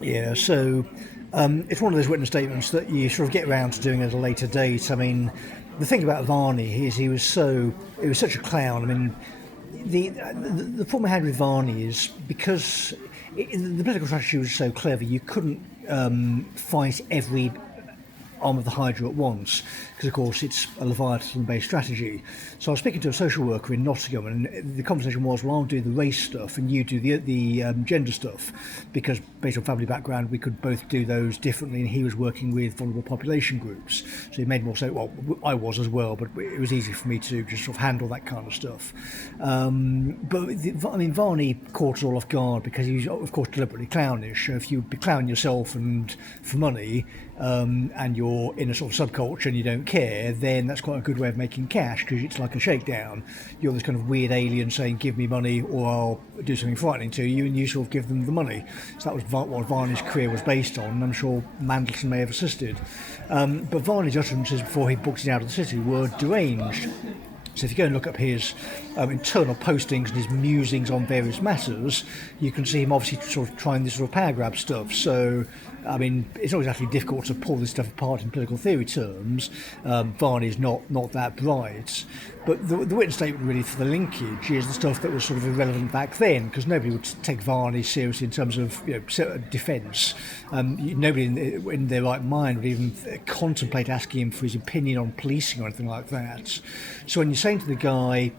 Yeah, so it's one of those witness statements that you sort of get around to doing at a later date. I mean, the thing about Varney is he was such a clown. I mean, the problem I had with Varney is because the political strategy was so clever, you couldn't fight every arm of the Hydra at once, because of course it's a Leviathan-based strategy. So I was speaking to a social worker in Nottingham, and the conversation was, well, I'll do the race stuff and you do the gender stuff, because based on family background we could both do those differently, and he was working with vulnerable population groups, so it made more sense. Well, I was as well, but it was easy for me to just sort of handle that kind of stuff. But Varney caught us all off guard because he was, of course, deliberately clownish. So if you be clown yourself and for money, and you're in a sort of subculture and you don't care, then that's quite a good way of making cash, because it's like a shakedown. You're this kind of weird alien saying, give me money or I'll do something frightening to you, and you sort of give them the money. So that was what Varney's career was based on, and I'm sure Mandelson may have assisted. But Varney's utterances before he booked it out of the city were deranged. So if you go and look up his internal postings and his musings on various matters, you can see him obviously sort of trying this sort of power grab stuff. So, I mean, it's not exactly difficult to pull this stuff apart in political theory terms. Varney's not that bright. But the witness statement really for the linkage is the stuff that was sort of irrelevant back then, because nobody would take Varney seriously in terms of defence. Nobody in their right mind would even contemplate asking him for his opinion on policing or anything like that. So when you're saying to the guy,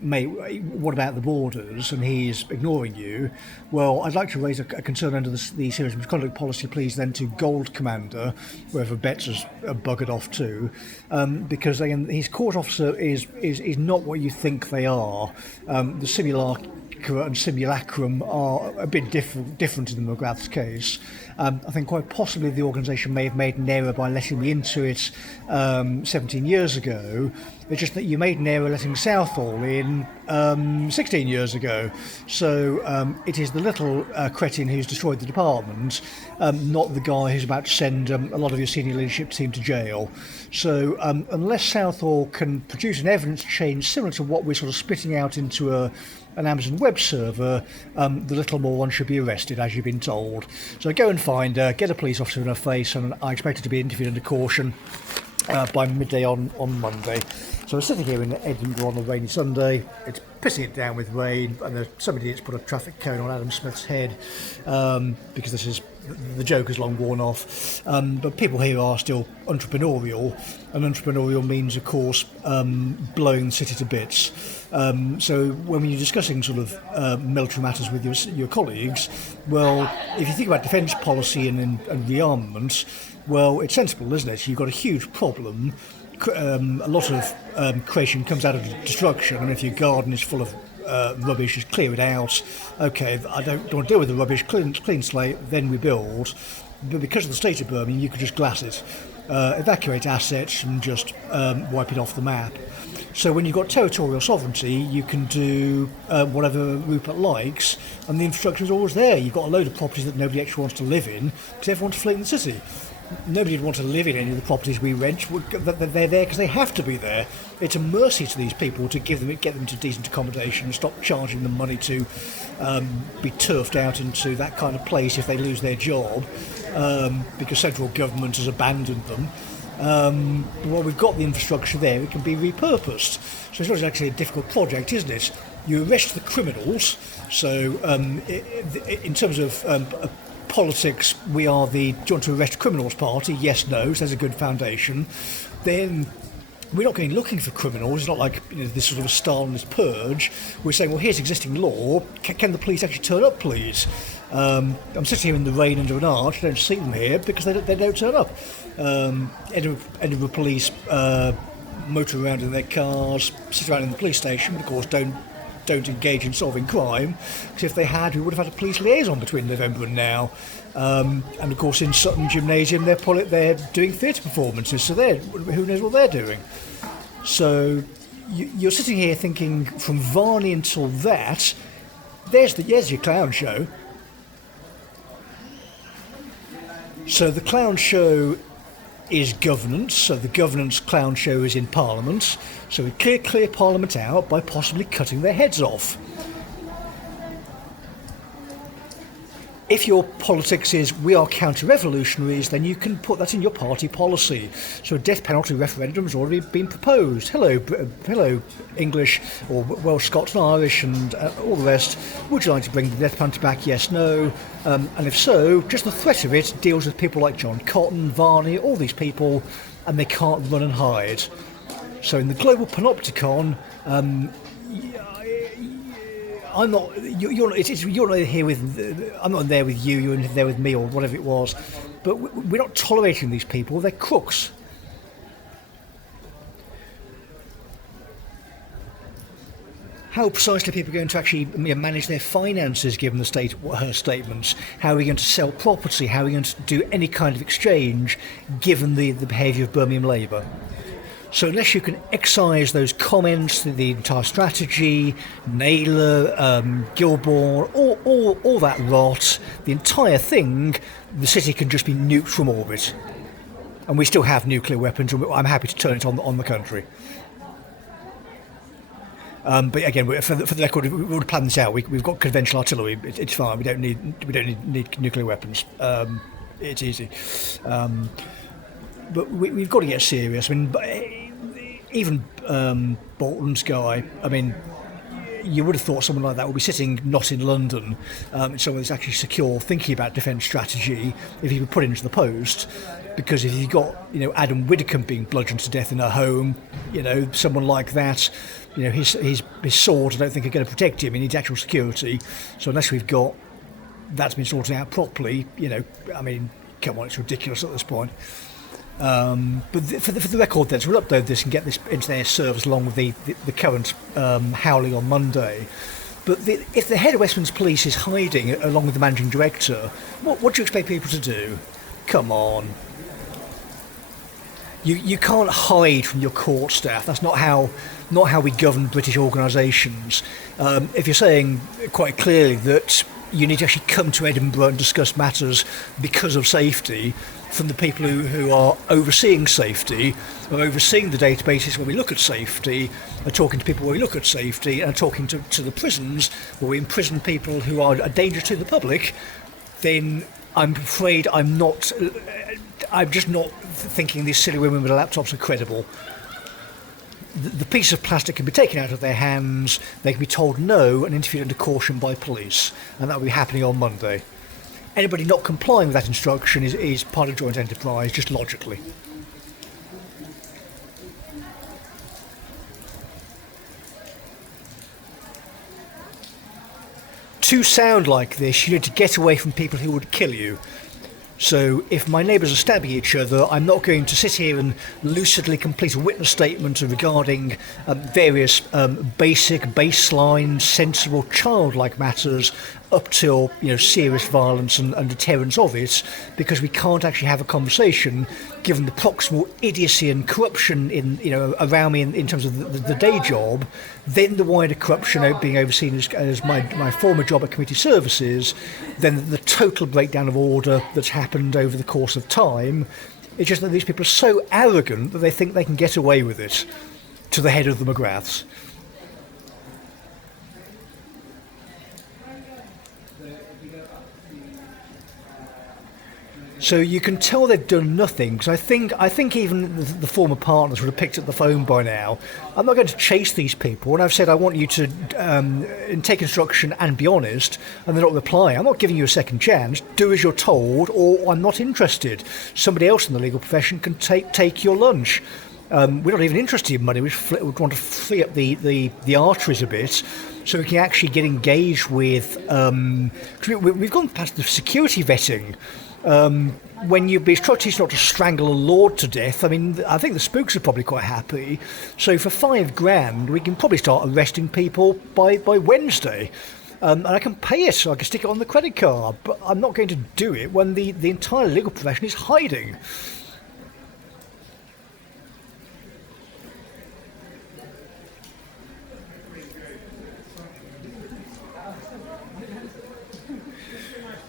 mate, what about the borders, and he's ignoring you, well, I'd like to raise a concern under the serious misconduct policy, please, then to Gold Commander, wherever Betts has buggered off to, because again, his court officer is not what you think they are. The simulacra and simulacrum are a bit different in the McGrath's case. I think quite possibly the organisation may have made an error by letting me into it 17 years ago. It's just that you made an error letting Southall in 16 years ago. So it is the little cretin who's destroyed the department, not the guy who's about to send a lot of your senior leadership team to jail. So unless Southall can produce an evidence chain similar to what we're sort of spitting out into an Amazon web server, the little moron should be arrested, as you've been told. So go and find her, get a police officer in her face, and I expect her to be interviewed under caution by midday on Monday. So we're sitting here in Edinburgh on a rainy Sunday. It's pissing it down with rain, and somebody has put a traffic cone on Adam Smith's head, because the joke is long worn off. But people here are still entrepreneurial, and entrepreneurial means, of course, blowing the city to bits. So when you're discussing sort of military matters with your colleagues, well, if you think about defence policy and rearmament, well, it's sensible, isn't it? You've got a huge problem. A lot of creation comes out of destruction. I mean, if your garden is full of rubbish, just clear it out. Okay, I don't want to deal with the rubbish, clean slate, then rebuild. But because of the state of Birmingham, you could just glass it, evacuate assets and just wipe it off the map. So when you've got territorial sovereignty, you can do whatever Rupert likes, and the infrastructure is always there. You've got a load of properties that nobody actually wants to live in, because everyone's fleeing the city. Nobody would want to live in any of the properties we rent. They're there because they have to be there. It's a mercy to these people to get them to decent accommodation and stop charging them money to be turfed out into that kind of place if they lose their job, because central government has abandoned them. Well, we've got the infrastructure there, it can be repurposed. So it's not actually a difficult project, isn't it? You arrest the criminals, so in terms of politics, we are the do you want to arrest criminals party? Yes, no, so there's a good foundation. Then we're not going looking for criminals. It's not like this sort of a Stalinist purge. We're saying, well, here's existing law. Can the police actually turn up, please? I'm sitting here in the rain under an arch. I don't see them here because they don't turn up. Edinburgh police motor around in their cars, sit around in the police station, but of course don't engage in solving crime, because if they had, we would have had a police liaison between November and now. And of course in Sutton Gymnasium they're doing theatre performances, so who knows what they're doing. So you're sitting here thinking, from Varney until that, there's your clown show. So the clown show is governance, so the governance clown show is in Parliament, so we clear Parliament out by possibly cutting their heads off. if your politics is we are counter-revolutionaries, then you can put that in your party policy. So a death penalty referendum has already been proposed. Hello, English or Welsh, Scots and Irish and all the rest. Would you like to bring the death penalty back? Yes, no. And if so, just the threat of it deals with people like John Cotton, Varney, all these people, and they can't run and hide. So in the global panopticon, I'm not. You're not here with. I'm not there with you. You're there with me, or whatever it was. But we're not tolerating these people. They're crooks. How precisely people are going to actually manage their finances, given the her statements? How are we going to sell property? How are we going to do any kind of exchange, given the behaviour of Birmingham Labour? So unless you can excise those comments, the entire strategy, Naylor, Gilbourne, all that rot, the entire thing, the city can just be nuked from orbit. And we still have nuclear weapons, and I'm happy to turn it on the country. But again, for the record, we would have planned this out. We've got conventional artillery. It's fine. We don't need nuclear weapons. It's easy. But we've got to get serious. I mean, even Bolton's guy, I mean, you would have thought someone like that would be sitting not in London, somewhere that's actually secure, thinking about defence strategy, if he were put into the post. Because if you've got, Adam Widdicombe being bludgeoned to death in a home, someone like that, his sword, I don't think are going to protect him. He needs actual security. So unless we've got that's been sorted out properly, I mean, come on, it's ridiculous at this point. But for the record then, so we'll upload this and get this into their servers along with the current howling on Monday. But if the head of Westminster Police is hiding along with the managing director, what do you expect people to do? Come on. You can't hide from your court staff. That's not how we govern British organisations. If you're saying quite clearly that you need to actually come to Edinburgh and discuss matters because of safety from the people who are overseeing safety, or overseeing the databases where we look at safety, are talking to people where we look at safety, and are talking to the prisons where we imprison people who are a danger to the public, then I'm afraid I'm just not thinking these silly women with laptops are credible. The piece of plastic can be taken out of their hands, they can be told no and interviewed under caution by police, and that will be happening on Monday. Anybody not complying with that instruction is part of joint enterprise, just logically. To sound like this, you need to get away from people who would kill you. So if my neighbours are stabbing each other, I'm not going to sit here and lucidly complete a witness statement regarding various basic, baseline, sensible, childlike matters up till serious violence and deterrence of it, because we can't actually have a conversation given the proximal idiocy and corruption in around me in terms of the day job, then the wider corruption being overseen as my former job at community services, then the total breakdown of order that's happened over the course of time. It's just that these people are so arrogant that they think they can get away with it, to the head of the McGraths. So you can tell they've done nothing, because I think even the former partners would have picked up the phone by now. I'm not going to chase these people, and I've said I want you to take instruction and be honest, and they're not replying. I'm not giving you a second chance. Do as you're told, or I'm not interested. Somebody else in the legal profession can take your lunch. We're not even interested in money. We want to free up the arteries a bit, so we can actually get engaged with. We've gone past the security vetting. When you'd be instructed not to strangle a lord to death, I mean, I think the spooks are probably quite happy. So for $5,000, we can probably start arresting people by Wednesday. And I can pay it, so I can stick it on the credit card. But I'm not going to do it when the entire legal profession is hiding.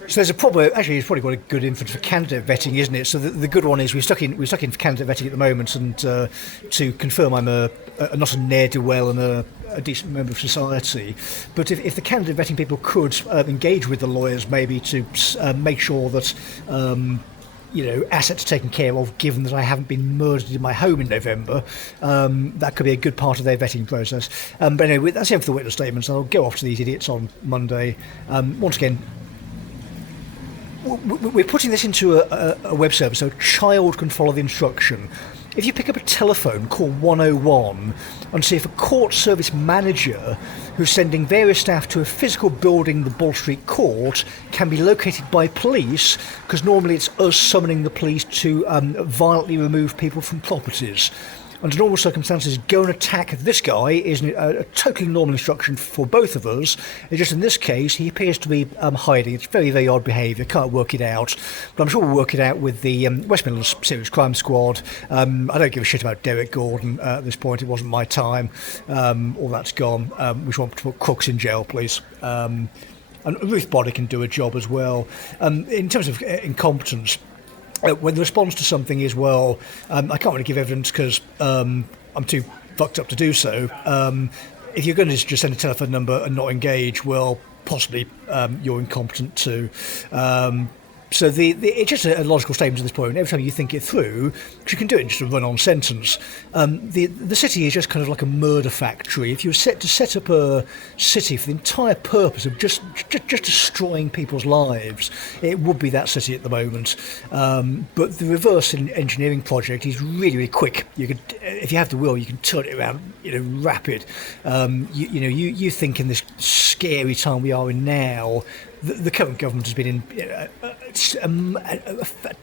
So there's a problem. Actually, it's probably got a good inference for candidate vetting, isn't it? So the good one is we're stuck in for candidate vetting at the moment, and to confirm I'm not a ne'er-do-well and a decent member of society. But if the candidate vetting people could engage with the lawyers, maybe to make sure that assets are taken care of, given that I haven't been murdered in my home in November, that could be a good part of their vetting process. But anyway, that's it for the witness statements. I'll go off to these idiots on Monday. Once again, we're putting this into a web server so a child can follow the instruction. If you pick up a telephone, call 101 and see if a court service manager who's sending various staff to a physical building, the Ball Street Court, can be located by police, because normally it's us summoning the police to violently remove people from properties. Under normal circumstances, go and attack this guy is a totally normal instruction for both of us. It's just in this case, he appears to be hiding. It's very, very odd behaviour. Can't work it out. But I'm sure we'll work it out with the West Midlands Serious Crime Squad. I don't give a shit about Derek Gordon at this point. It wasn't my time. All that's gone. We just want to put crooks in jail, please. And Ruth Boddy can do a job as well. In terms of incompetence, when the response to something is, well, I can't really give evidence because I'm too fucked up to do so. If you're going to just send a telephone number and not engage, well, possibly you're incompetent too. So it's just a logical statement at this point. Every time you think it through, because you can do it in just a run-on sentence. The city is just kind of like a murder factory. If you were set up a city for the entire purpose of just destroying people's lives, it would be that city at the moment. But the reverse engineering project is really, really quick. You could, if you have the will, you can turn it around, rapid. You think in this scary time we are in now, the current government has been in a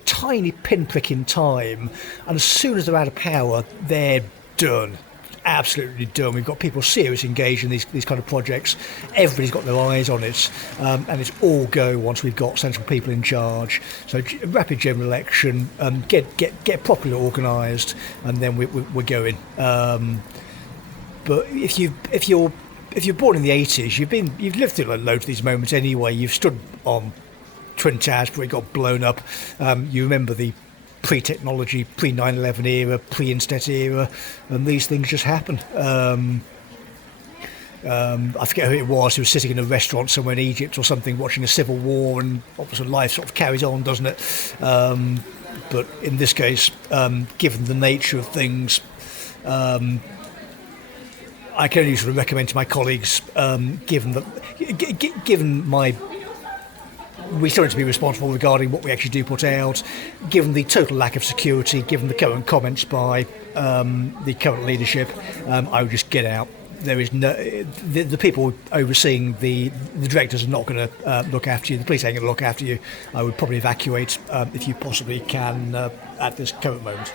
tiny pinprick in time, and as soon as they're out of power, they're done. Absolutely done. We've got people seriously engaged in these kind of projects. Everybody's got their eyes on it, and it's all go once we've got sensible people in charge. So rapid general election, get properly organised, and then we're going. But if you're born in the 80s, you've lived through a load of these moments anyway. You've stood on Twin Towers before it got blown up. You remember the pre-technology, pre-9/11 era, pre-Internet era, and these things just happen. I forget who it was. He was sitting in a restaurant somewhere in Egypt or something, watching a civil war, and obviously life sort of carries on, doesn't it? But in this case, given the nature of things, I can only sort of recommend to my colleagues, given my, we still need to be responsible regarding what we actually do put out, given the total lack of security, given the current comments by the current leadership, I would just get out. There is no, the people overseeing the directors are not going to look after you. The police ain't going to look after you. I would probably evacuate if you possibly can at this current moment.